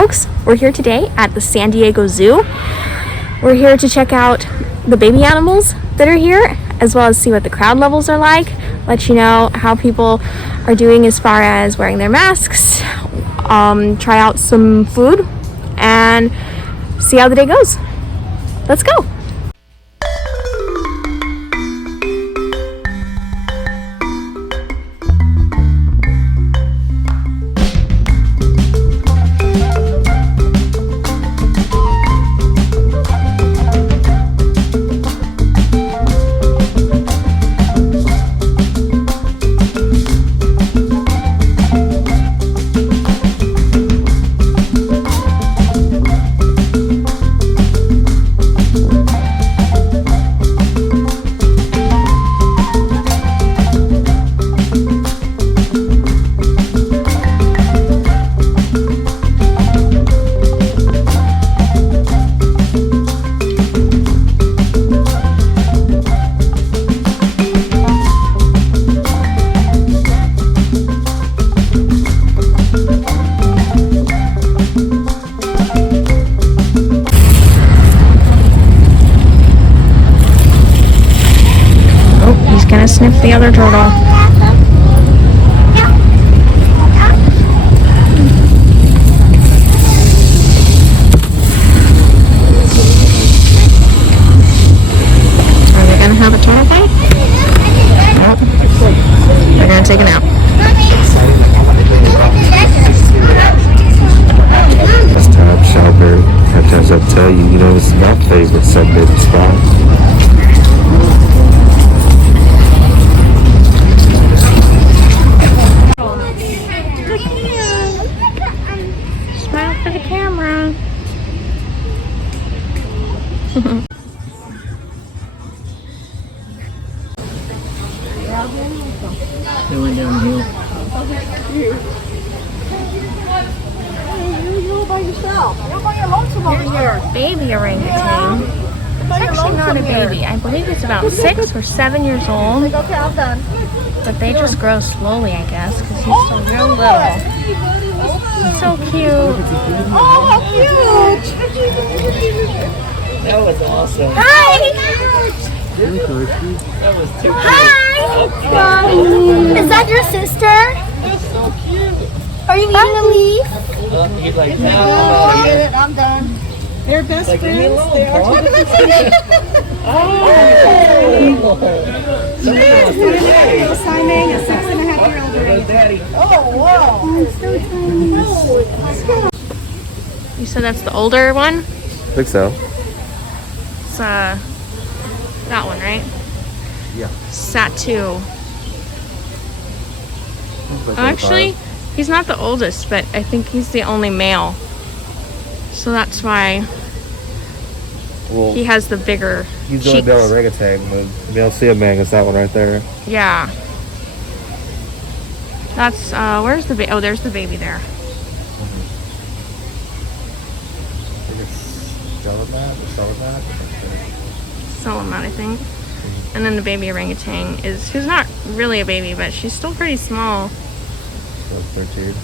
folks, we're here today at the San Diego Zoo. We're here to check out the baby animals that are here, as well as see what the crowd levels are like, let you know how people are doing as far as wearing their masks, try out some food, and see how the day goes. Let's go. Sniff the other turtle. Are they gonna have a turtle fight? Nope. They're gonna take a nap. This time, Shelbert, sometimes I tell you, you know, this is my favorite sunbathing spot. They went downhill. You're by yourself. You're by your lonesome over here. Baby orangutan. It's actually not a baby. I believe it's about 6 or 7 years old. Okay, I'm done. But they just grow slowly, I guess, because he's still real little. He's so cute. Oh, how cute! That was awesome. Hi! That was too Hi! Is that your sister? That's so cute. Are you eating a leaf? He's like, Oh, I get it. I'm done. They're best like, leave me friends. alone, They are. bro. Look at Little Simon, a 6.5-year-old already. Daddy. Oh, wow. You said that's the older one? I think so. It's that one, right? Yeah. Satu. Actually, he's not the oldest, but I think he's the only male. So that's why Well, he has the bigger he's the only cheeks. male orangutan. The male siamang is that one right there. Yeah. That's, where's the baby? Oh, there's the baby there. Salamat, I think. And then the baby orangutan is, who's not really a baby, but she's still pretty small. 13.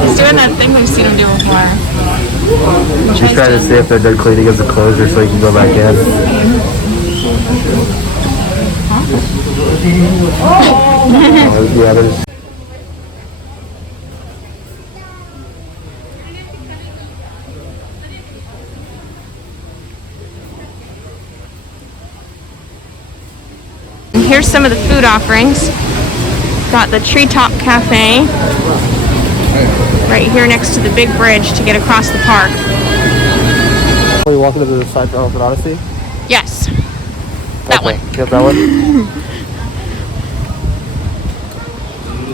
He's doing that thing we've seen him do before. He's trying to see if they're done cleaning as a closure so he can go back in. Yeah, there's... And here's some of the food offerings. Got the Treetop Cafe right here next to the big bridge to get across the park. Are you walking to the side for Elephant Odyssey? Yes, that one. Yep, that one.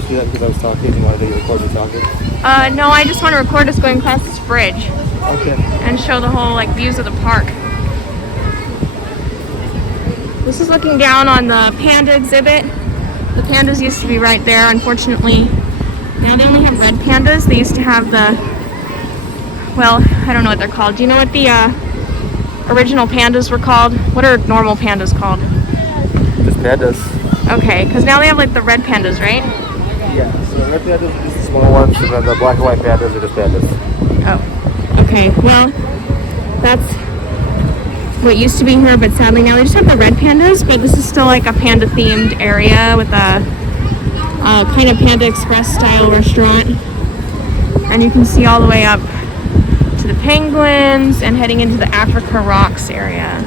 just do that because I was talking? You wanted to record me talking? No, I just want to record us going across this bridge Okay. and show the whole like views of the park. This is looking down on the panda exhibit. The pandas used to be right there. Unfortunately, now they only have red pandas. They used to have the, well, I don't know what they're called. Do you know what the original pandas were called? What are normal pandas called? Just pandas. Okay, because now they have like the red pandas, right? Yeah, so the red pandas are just the small ones, and then the black and white pandas are just pandas. Oh, okay. Well, that's what used to be here, but sadly now they just have the red pandas. But this is still like a panda-themed area with a kind of Panda Express style restaurant, and you can see all the way up to the penguins and heading into the Africa Rocks area.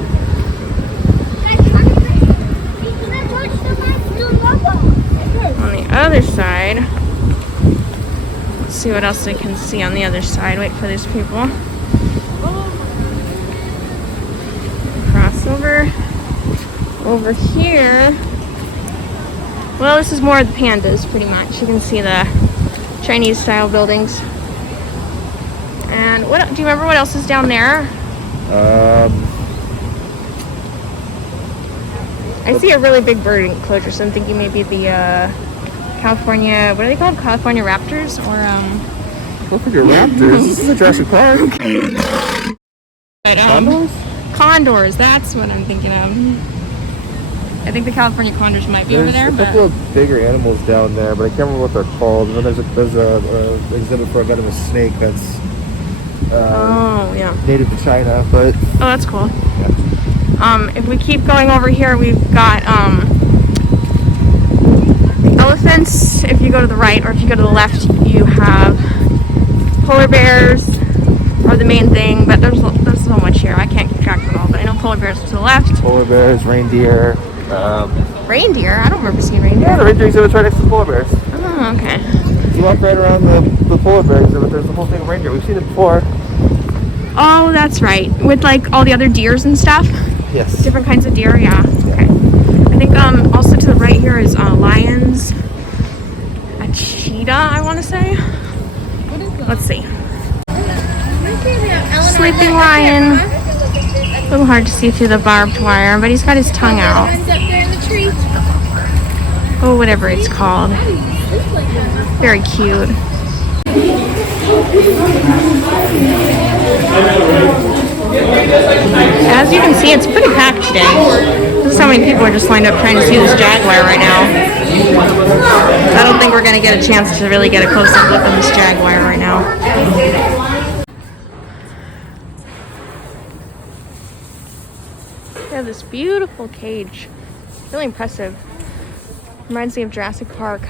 On the other side, let's see what else I can see on the other side. Wait for these people. Cross over here. Well, this is more of the pandas, pretty much. You can see the Chinese style buildings. And what do you remember what else is down there? I see a really big bird enclosure, so I'm thinking maybe the California, what are they called? California Raptors? Or Look at your raptors. This is a Jurassic Park. but, Condors? Condors, that's what I'm thinking of. I think the California condors might be over there, There's a but couple of bigger animals down there, but I can't remember what they're called. And then there's a exhibit for a venomous snake that's oh yeah. native to China, but Oh, that's cool. If we keep going over here, we've got elephants. If you go to the right, or if you go to the left, you have polar bears are the main thing. But there's so much here. I can't keep track of it all. But I know polar bears to the left. polar bears, reindeer. Reindeer? I don't remember seeing reindeer. Yeah, the reindeer exhibit's right next to the polar bears. Oh, okay. If you walk right around the polar bear exhibit, there's the whole thing of reindeer. We've seen it before. Oh, that's right. With like all the other deers and stuff. Yes. Different kinds of deer. Yeah. Okay. I think also to the right here is lions. A cheetah, I want to say. Let's see. Sleeping lion. A little hard to see through the barbed wire, but he's got his tongue out. Oh, whatever it's called. Very cute. As you can see, it's pretty packed today. This is how many people are just lined up trying to see this jaguar right now. I don't think we're going to get a chance to really get a close-up look on this jaguar right now. They have this beautiful cage. Really impressive. Reminds me of Jurassic Park.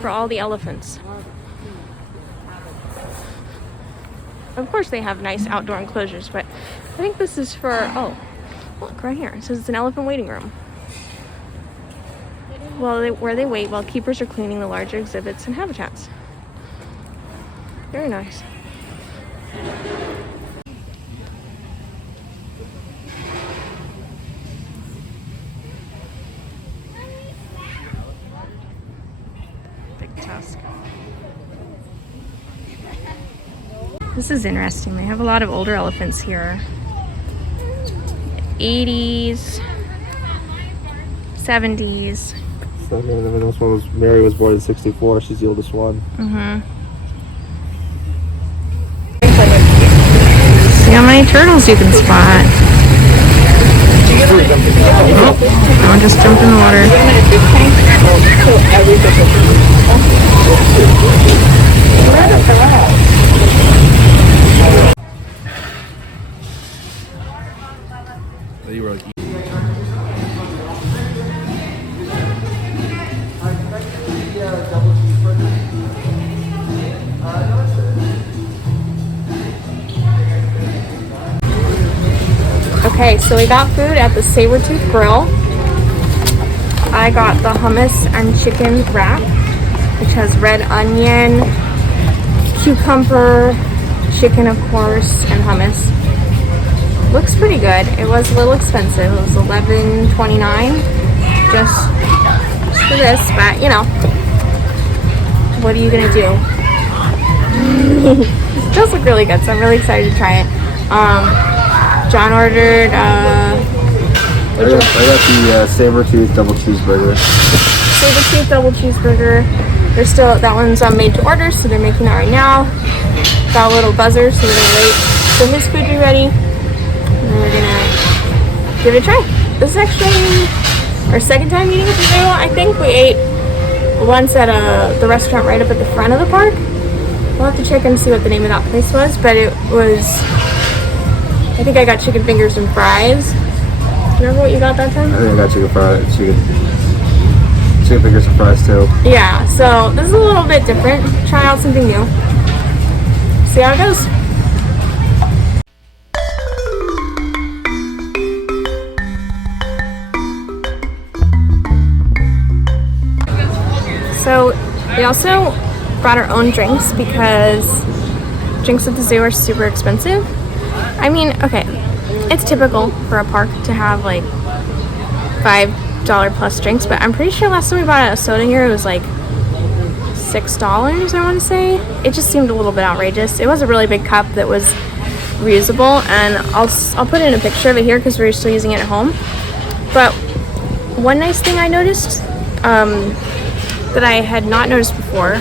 For all the elephants. Of course they have nice outdoor enclosures, but I think this is for, oh, look right here. It says it's an elephant waiting room. Where they wait while keepers are cleaning the larger exhibits and habitats. Very nice. Big tusk. This is interesting. They have a lot of older elephants here. 80s, 70s. So, this one was Mary was born in '64. She's the oldest one. See how many turtles you can spot. Oh, I'll just jump in the water. You were like, Okay, so we got food at the Sabertooth Grill. I got the hummus and chicken wrap, which has red onion, cucumber, chicken of course, and hummus. Looks pretty good. It was a little expensive. It was $11.29. Just for this, but you know, what are you gonna do? It does look really good, so I'm really excited to try it. John ordered, I got the saber-tooth double cheeseburger. saber-tooth double cheeseburger. They're still, that one's made to order, so they're making that right now. Got a little buzzer, so we're gonna wait for his food to be ready. And then we're gonna give it a try. This is actually our second time eating at the zoo, I think. We ate once at the restaurant right up at the front of the park. We'll have to check and see what the name of that place was, but it was, I think I got chicken fingers and fries. Remember what you got that time? I think I got chicken fingers and fries too. Yeah, so this is a little bit different. Try out something new. See how it goes. So we also brought our own drinks because drinks at the zoo are super expensive. I mean, okay, it's typical for a park to have like $5 plus drinks, but I'm pretty sure last time we bought a soda here it was like $6, I want to say. It just seemed a little bit outrageous. It was a really big cup that was reusable, and I'll put in a picture of it here because we're still using it at home. But one nice thing I noticed that I had not noticed before,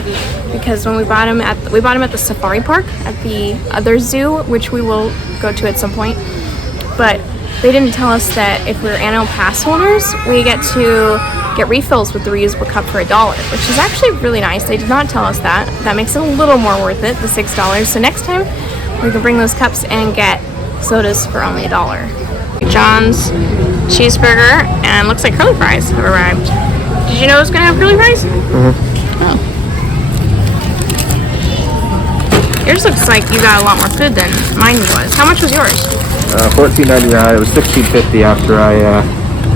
because when we bought them at the safari park at the other zoo, which we will go to at some point, but they didn't tell us that if we're annual pass holders, we get to get refills with the reusable cup for $1, which is actually really nice. They did not tell us that. That makes it a little more worth it, the $6. So next time we can bring those cups and get sodas for only $1. John's cheeseburger and looks like curly fries have arrived. Did you know it was gonna have curly fries? Mm-hmm. Oh. Yours looks like you got a lot more food than mine was. How much was yours? $14.99. It was $16.50 after I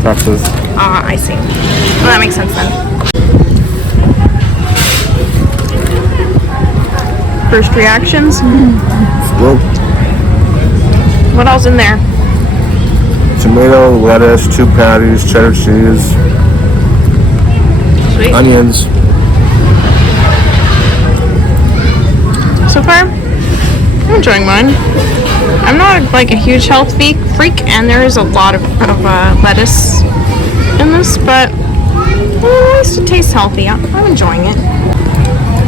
taxes. I see. Well, that makes sense then. First reactions? Well, What else in there? tomato, lettuce, 2 patties, cheddar cheese, Sweet. onions. So far, I'm enjoying mine. I'm not like a huge health freak, and there is a lot of lettuce in this, but at least it tastes healthy. I'm enjoying it.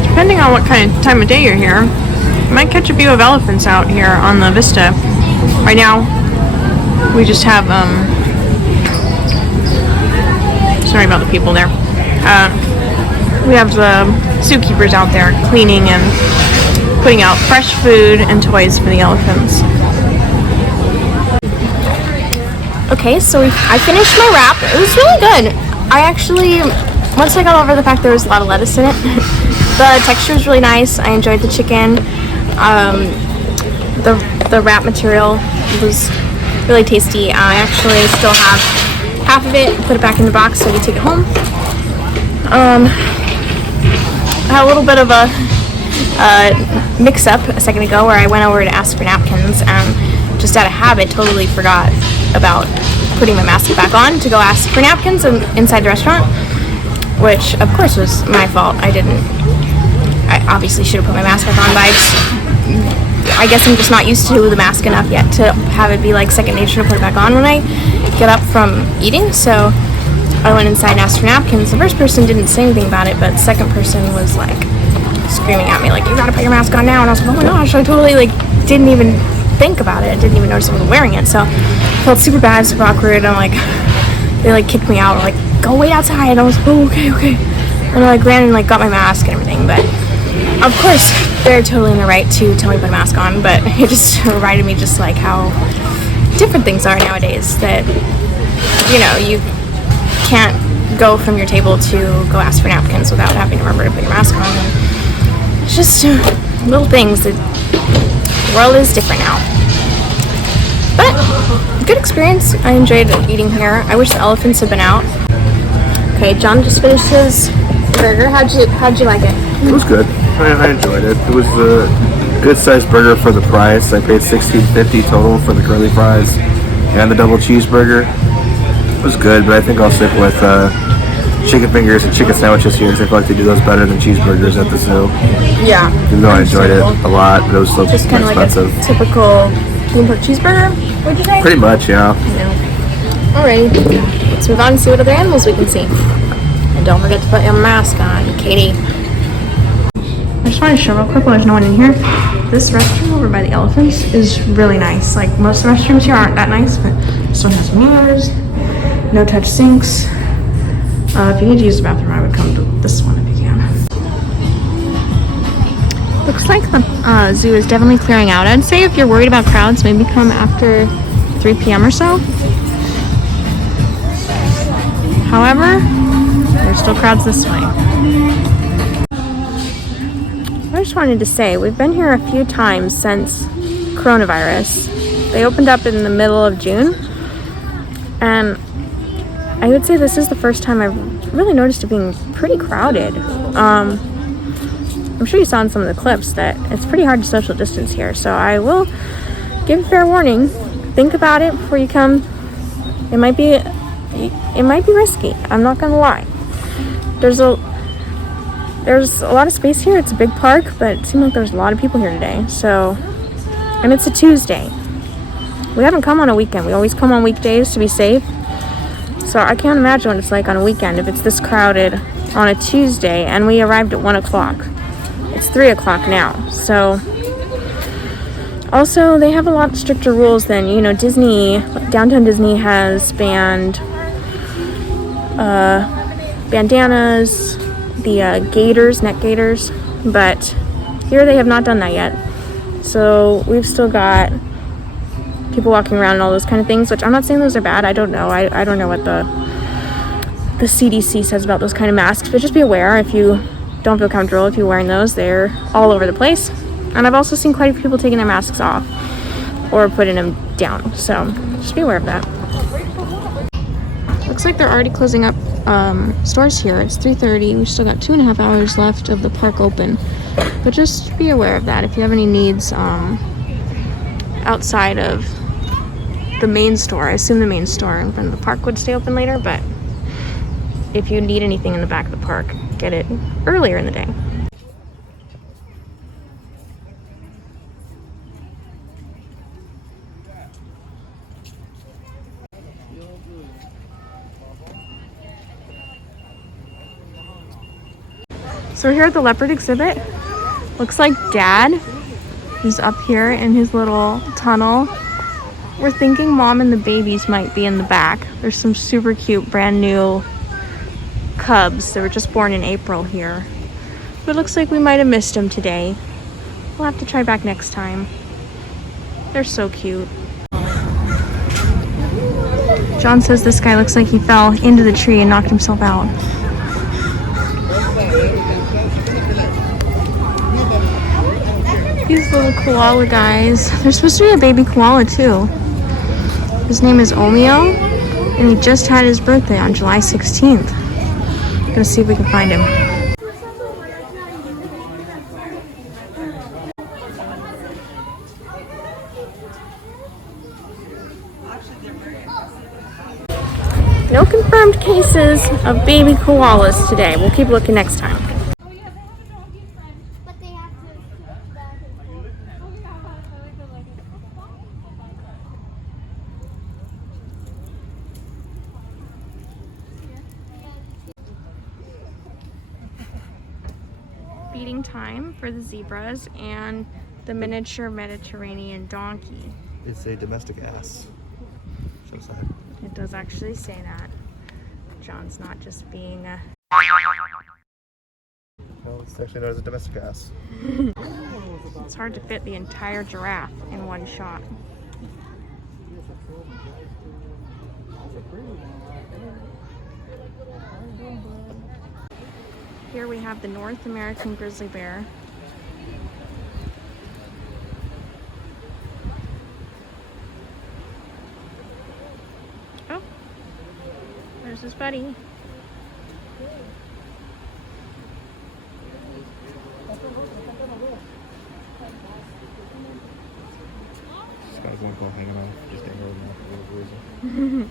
Depending on what kind of time of day you're here, you might catch a view of elephants out here on the vista. Right now, we just have, sorry about the people there. We have the zookeepers out there cleaning and putting out fresh food and toys for the elephants. Okay, so I finished my wrap. It was really good. I actually, once I got over the fact there was a lot of lettuce in it, the texture was really nice. I enjoyed the chicken. The wrap material was really tasty. I actually still have half of it, put it back in the box so I can take it home. I had a little bit of a mix-up a second ago where I went over to ask for napkins and just out of habit totally forgot about putting my mask back on to go ask for napkins inside the restaurant, which of course was my fault. I obviously should have put my mask back on, but I guess I'm just not used to the mask enough yet to have it be like second nature to put it back on when I get up from eating. So I went inside and asked for napkins. The first person didn't say anything about it, but the second person was like screaming at me like, you gotta put your mask on now. And I was like, oh my gosh, I totally like didn't even think about it. I didn't even notice I wasn't wearing it. So I felt super bad, super awkward. And like they like kicked me out, like go wait outside. And I was like, oh, okay. And I like ran and like got my mask and everything. But of course they're totally in the right to tell me to put a mask on, but it just reminded me just like how different things are nowadays, that you know, you can't go from your table to go ask for napkins without having to remember to put your mask on. And it's just little things that the world is different now. But good experience. I enjoyed eating here. I wish the elephants had been out. Okay, John just finished his burger. How'd you like it? It was good. I enjoyed it. It was a good-sized burger for the price. I paid $16.50 total for the curly fries and the double cheeseburger. It was good, but I think I'll stick with chicken fingers and chicken sandwiches here, so I feel like they do those better than cheeseburgers at the zoo. Yeah. Even though I enjoyed it a lot, but it was still Just kind of like expensive. a typical bean pork cheeseburger, would you say? Pretty much, yeah. Alrighty, let's move on and see what other animals we can see. And don't forget to put your mask on, Katie. I just wanted to show real quick while there's no one in here. This restroom over by the elephants is really nice. Like most restrooms here aren't that nice, but this one has mirrors, no touch sinks. If you need to use the bathroom, I would come to this one if you can. Looks like the zoo is definitely clearing out. I'd say if you're worried about crowds, maybe come after 3 p.m. or so. However, there's still crowds this way. I just wanted to say, we've been here a few times since coronavirus. They opened up in the middle of June, and I would say this is the first time I've really noticed it being pretty crowded. I'm sure you saw in some of the clips that it's pretty hard to social distance here, so I will give fair warning. Think about it before you come. It might be risky. I'm not gonna lie. There's a lot of space here. It's a big park, but it seemed like there's a lot of people here today. So, and it's a Tuesday. We haven't come on a weekend. We always come on weekdays to be safe. So I can't imagine what it's like on a weekend if it's this crowded on a Tuesday, and we arrived at 1 o'clock. It's 3 o'clock now. So, also they have a lot stricter rules than, Disney. Downtown Disney has banned bandanas, the gaiters, neck gaiters, but here they have not done that yet. So we've still got people walking around and all those kind of things, which I'm not saying those are bad. I don't know. I don't know what the CDC says about those kind of masks, but just be aware if you don't feel comfortable if you're wearing those. They're all over the place. And I've also seen quite a few people taking their masks off or putting them down. So just be aware of that. Looks like they're already closing up stores here. It's 3:30. We've still got 2.5 hours left of the park open. But just be aware of that if you have any needs outside of the main store. I assume the main store in front of the park would stay open later, but if you need anything in the back of the park, get it earlier in the day. So we're here at the leopard exhibit. Looks like Dad is up here in his little tunnel. We're thinking Mom and the babies might be in the back. There's some super cute brand new cubs that were just born in April here. But it looks like we might have missed them today. We'll have to try back next time. They're so cute. John says this guy looks like he fell into the tree and knocked himself out. These little koala guys. There's supposed to be a baby koala too. His name is Omeo, and he just had his birthday on July 16th. Gonna see if we can find him. No confirmed cases of baby koalas today. We'll keep looking next time. Feeding time for the zebras and the miniature Mediterranean donkey. It's a domestic ass. Show side. It does actually say that. John's not just being a... Well, it's actually known as a domestic ass. It's hard to fit the entire giraffe in one shot. Here we have the North American grizzly bear. Oh, there's his buddy. Just got one call hanging off, just hanging over now for a little reason.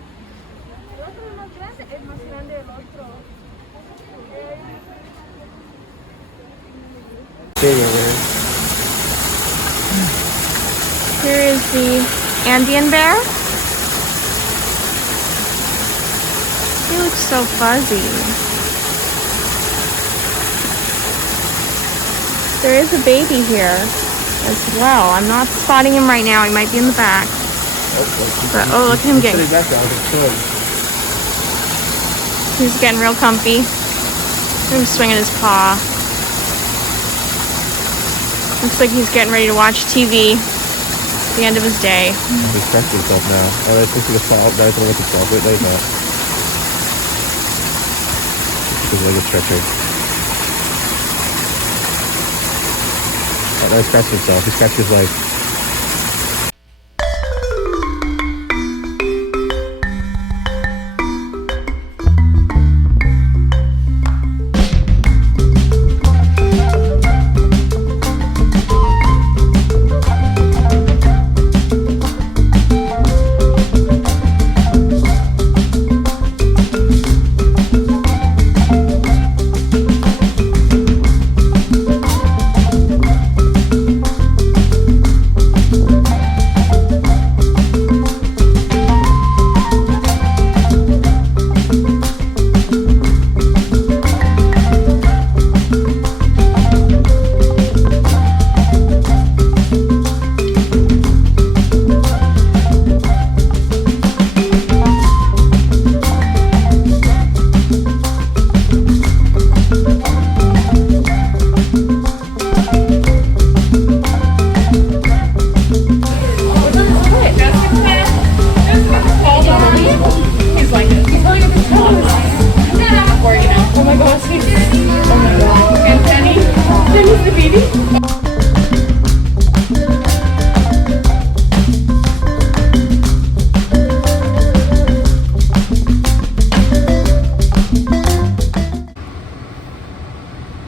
Here is the Andean bear. He looks so fuzzy. There is a baby here as well. I'm not spotting him right now. He might be in the back. But oh, look at him getting. He's getting real comfy. I'm swinging his paw. Looks like he's getting ready to watch TV at the end of his day. He's scratching himself now. Oh, that's supposed to be the salt. That's what it's called. Wait, there's that. His leg is stretching. Oh, no, he scratched himself. He scratched his leg.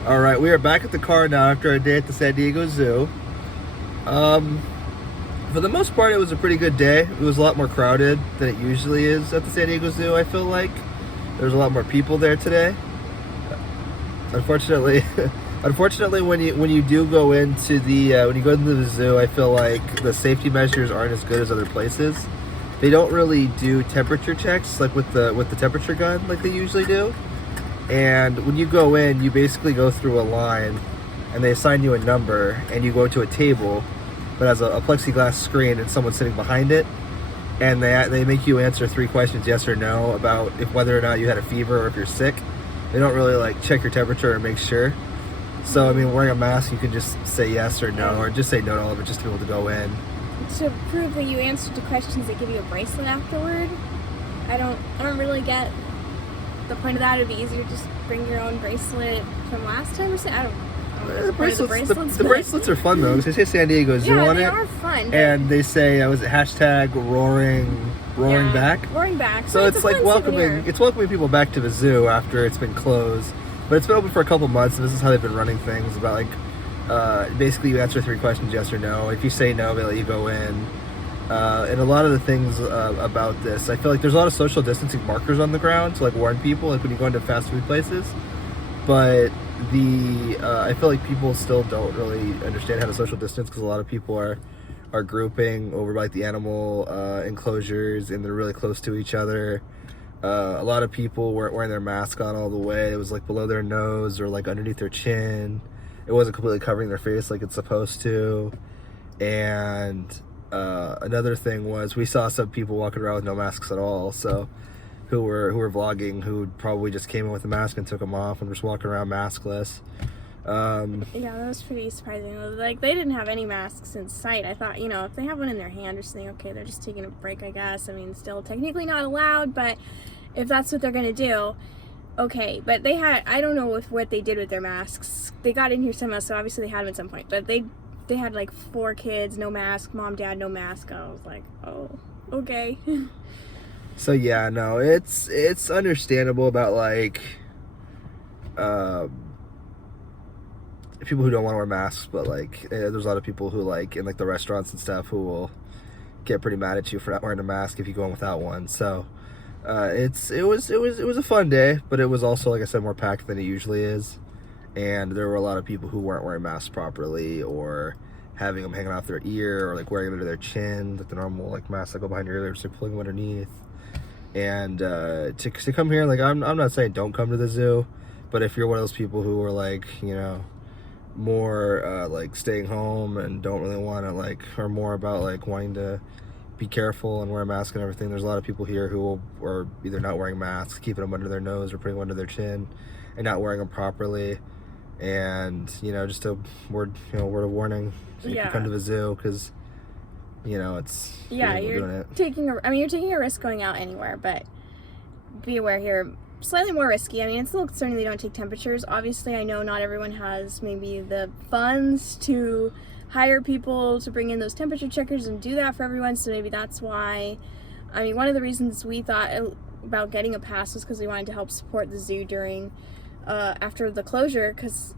Alright, we are back at the car now after our day at the San Diego Zoo. For the most part, it was a pretty good day. It was a lot more crowded than it usually is at the San Diego Zoo, I feel like. There's a lot more people there today. Unfortunately, when you do go into the zoo, I feel like the safety measures aren't as good as other places. They don't really do temperature checks like with the temperature gun like they usually do. And when you go in, you basically go through a line and they assign you a number and you go to a table that has a plexiglass screen and someone sitting behind it, and they make you answer 3 questions, yes or no, about whether or not you had a fever or if you're sick. They don't really like check your temperature or make sure. So I mean, wearing a mask, you can just say yes or no, or just say no to all of it just to be able to go in. To prove that you answered the questions, they give you a bracelet afterward. I don't really get the point of that. It'd be easier to just bring your own bracelet from last time or something. I don't know The the point of bracelets, the bracelets are fun though, because they say San Diego Zoo yeah, on they it. are fun. And they say, was it hashtag roaring yeah, back? Roaring back. So it's a like fun welcoming souvenir. people back to the zoo after it's been closed. But it's been open for a couple months, and this is how they've been running things. About like, basically you answer 3 questions, yes or no. If you say no, they let you go in. And a lot of the things about this, I feel like there's a lot of social distancing markers on the ground to like warn people, like when you go into fast food places. But I feel like people still don't really understand how to social distance, because a lot of people are grouping over like the animal enclosures, and they're really close to each other. A lot of people weren't wearing their mask on all the way. It was like below their nose or like underneath their chin. It wasn't completely covering their face like it's supposed to. And another thing was, we saw some people walking around with no masks at all, so who were vlogging, who probably just came in with a mask and took them off and just walking around maskless. Yeah, that was pretty surprising. Like, they didn't have any masks in sight. I thought, if they have one in their hand or something, okay, they're just taking a break, I guess. I mean, still technically not allowed, but if that's what they're gonna do, okay. But they had, I don't know what they did with their masks. They got in here somehow, so obviously they had them at some point, but they had like 4 kids, no mask, mom, dad, no mask. I was like, oh, okay. So yeah, no, it's understandable about like people who don't want to wear masks, but like there's a lot of people who like in like the restaurants and stuff who will get pretty mad at you for not wearing a mask if you go in without one. So it was a fun day, but it was also, like I said, more packed than it usually is, and there were a lot of people who weren't wearing masks properly, or having them hanging off their ear, or like wearing it under their chin, like the normal like masks that go behind your ear, so pulling them underneath. And to come here, like I'm not saying don't come to the zoo, but if you're one of those people who are like, you know, more like staying home and don't really want to like, or more about like wanting to be careful and wear a mask and everything, there's a lot of people here who are either not wearing masks, keeping them under their nose or putting them under their chin, and not wearing them properly. And you know, just a word of warning, so you can come to the zoo, because you know it's you're taking a risk going out anywhere, but be aware here, slightly more risky. I mean, it's a little concerning they don't take temperatures. Obviously, I know not everyone has maybe the funds to hire people to bring in those temperature checkers and do that for everyone, so maybe that's why. I mean, one of the reasons we thought about getting a pass was because we wanted to help support the zoo during after the closure, because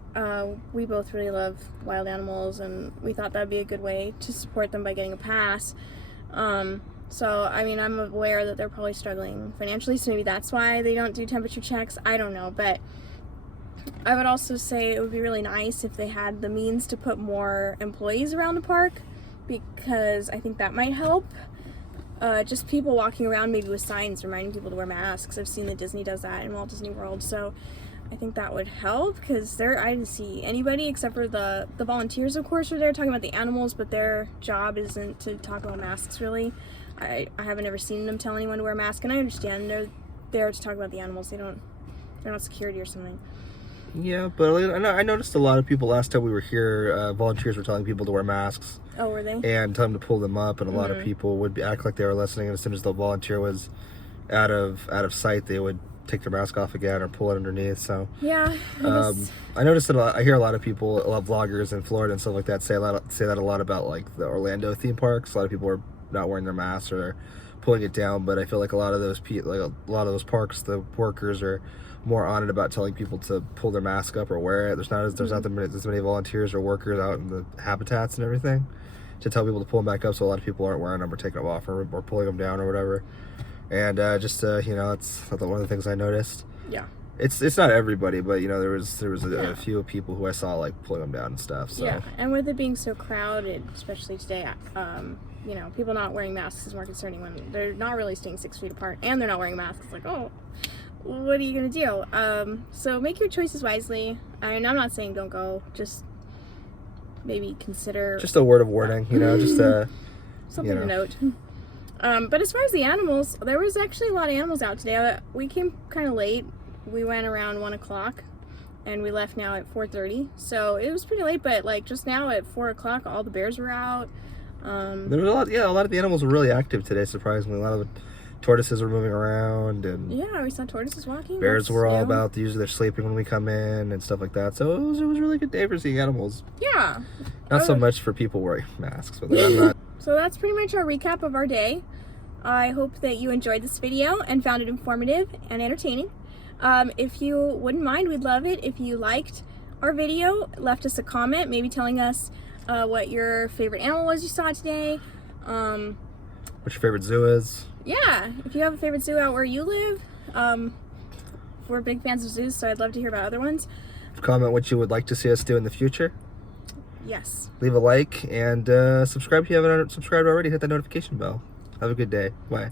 we both really love wild animals, and we thought that'd be a good way to support them by getting a pass. So I mean, I'm aware that they're probably struggling financially, so maybe that's why they don't do temperature checks. I don't know, but I would also say it would be really nice if they had the means to put more employees around the park, because I think that might help. Just people walking around maybe with signs reminding people to wear masks. I've seen that Disney does that in Walt Disney World, so I think that would help, because I didn't see anybody except for the volunteers, of course, were there talking about the animals, but their job isn't to talk about masks, really. I haven't ever seen them tell anyone to wear a mask, and I understand they're there to talk about the animals. They're not security or something. Yeah, but I noticed a lot of people last time we were here, volunteers were telling people to wear masks. Oh, were they? And telling them to pull them up, and a lot of people would act like they were listening, and as soon as the volunteer was out of sight, they would take their mask off again or pull it underneath. So yeah, I noticed that I hear a lot of people, a lot of vloggers in Florida and stuff like that, say that a lot about like the Orlando theme parks. A lot of people are not wearing their masks or pulling it down, but I feel like a lot of those parks, the workers are more on it about telling people to pull their mask up or wear it. There's not as many volunteers or workers out in the habitats and everything to tell people to pull them back up, so a lot of people aren't wearing them or taking them off or pulling them down or whatever. And that's one of the things I noticed. Yeah, it's not everybody, but you know, there was a few people who I saw like pulling them down and stuff. So yeah, and with it being so crowded, especially today, you know, people not wearing masks is more concerning when they're not really staying 6 feet apart and they're not wearing masks. It's like, oh, what are you gonna do? So make your choices wisely. And I'm not saying don't go, just maybe consider. Just a word of warning, you know, just something to note. But as far as the animals, there was actually a lot of animals out today. We came kind of late. We went around 1 o'clock, and we left now at 4:30. So it was pretty late, but like just now at 4 o'clock, all the bears were out. There was a lot of the animals were really active today, surprisingly. A lot of the tortoises were moving around, and yeah, we saw tortoises walking. Bears were all about, usually they're sleeping when we come in and stuff like that. So it was a really good day for seeing animals. Yeah. Not so much for people wearing masks, but I'm not. So that's pretty much our recap of our day. I hope that you enjoyed this video and found it informative and entertaining. If you wouldn't mind, we'd love it if you liked our video, left us a comment, maybe telling us what your favorite animal was you saw today. What your favorite zoo is. Yeah, if you have a favorite zoo out where you live. We're big fans of zoos, so I'd love to hear about other ones. Comment what you would like to see us do in the future. Yes. Leave a like and subscribe if you haven't subscribed already. Hit that notification bell. Have a good day. Bye.